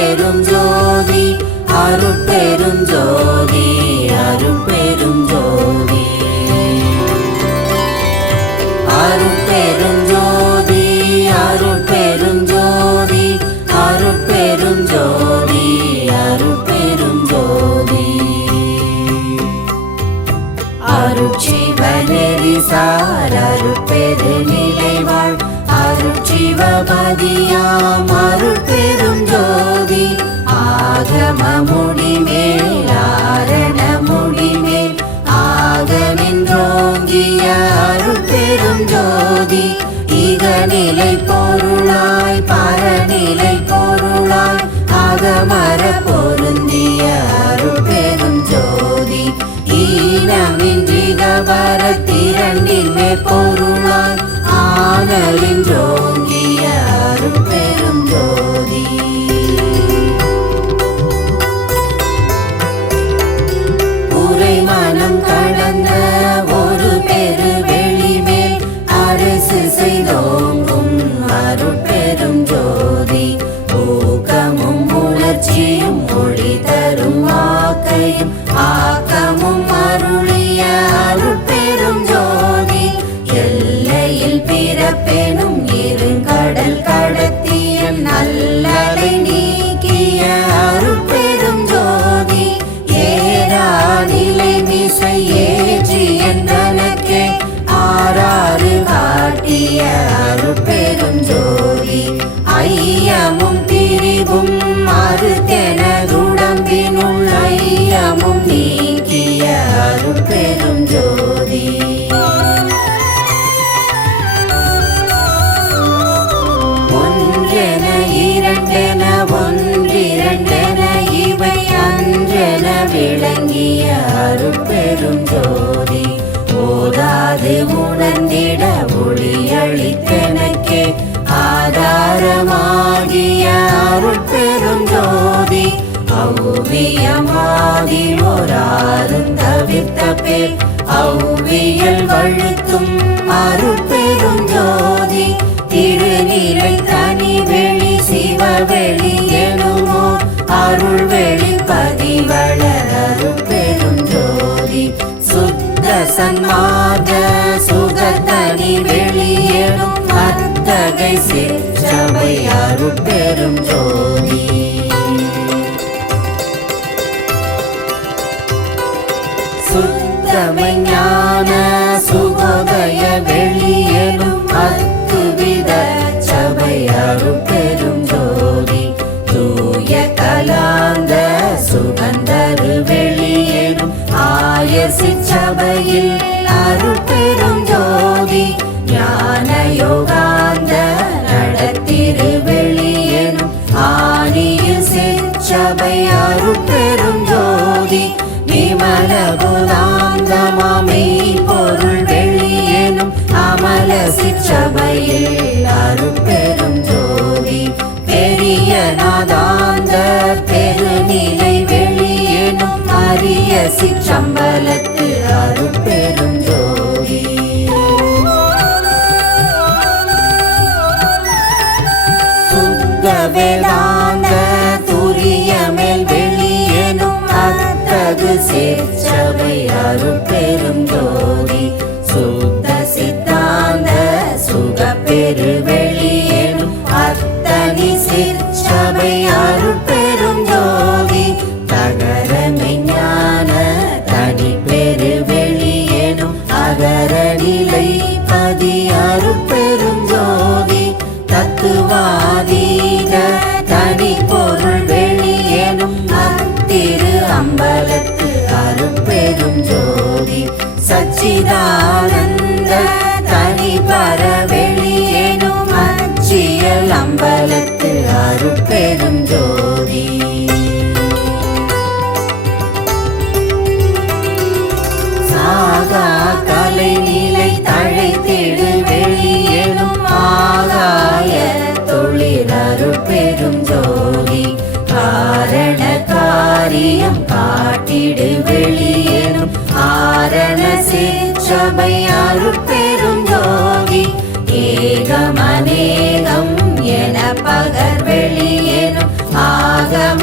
அருட்பெரும் ஜோதி அருட்பெரும் ஜோதி அருட்பெரும் ஜோதி. அருட்பெரும் ஜோதி அருட்பெரும் ஜோதி அருட்பெரும் ஜோதி அருட்பெரும் ஜோதி. அருட்சிவனெறிசார் சார் நிலைவாழ் அருட்சிவபதியாம் அருட்பெரும் ஜோதி. ஆகம முடிமேல் முடிமேல் ஆக நின்றோங்கிய அருட்பெரும் ஜோதி. இகநிலை பொருளாய் பரநிலை பொருளாய் அகமர பொருந்திய அருட்பெரும் ஜோதி. ஈனமின்றிகவர திரண்டின்மே பொருளாய் ஆனலின் ஐயமும் திரிவும் மறுத்தெனதுடம்பினுள் ஐயமும் நீக்கிய அருட்பெரும் ஜோதி. ஒன்றென இரண்டென ஒன்றிரண்டென இவை அன்றென விளங்கிய அருட்பெரும் ஜோதி. அவ்வியமாதி ஓராரும் தவிர்த்த பேர் அவ்வியல் வழுத்தும் அருட்பெரும் ஜோதி. திருநிலை தனி வெளி சிவவெளி எனுமோ அருள் வெளி பதிவளர் அருட்பெரும் ஜோதி. சுத்த சன்மார்க்க சுகத்தனி வெளியேனும் அத்தகை சிற்றவை அருட்பெரும் ஜோதி. சுத்தமை ஞான சுகோதய வெளியேனும் அத்துவித சபையாரும் அருட்பெரும் ஜோதி. தூய கலாந்த சுகந்தரு வெளியேனும் ஆயசி சபையில் அருட்பெரும் ஜோதி. ஞான யோகாந்த நடத்திரு வெளியேனும் ஆனியில் சிற்சபை அருட்பெரும் ஜோதி. விமல புதாந்தமாமை பொருள் வெளியேனும் அமல சிற்றபையில் அருட்பெரும் ஜோதி. பெரிய நாதாந்த பெருநிலை வெளியேனும் அரிய சிற்றம்பலத்து அருட்பெரும் ஜோதி. சுத்த வேதா சேர்ச்சபை அருட்பெரும் சுத்த சித்தாந்த சுகப்பெரு வெளியேனும் அத்தனி சிற்சபையாரும் அருட்பெரும் தகர மெஞ்ஞான தனி பெரு வெளியேனும் அகர நிலை பதியாரும் அருட்பெரும் தத்துவாதீன தனி பொருள் காரியம் காட்டிடு வெளியேனும் ஆரண சபை அருட்பெரும் யோகி ஏகம் அநேகம் என பகர் வெளியேனும் ஆகம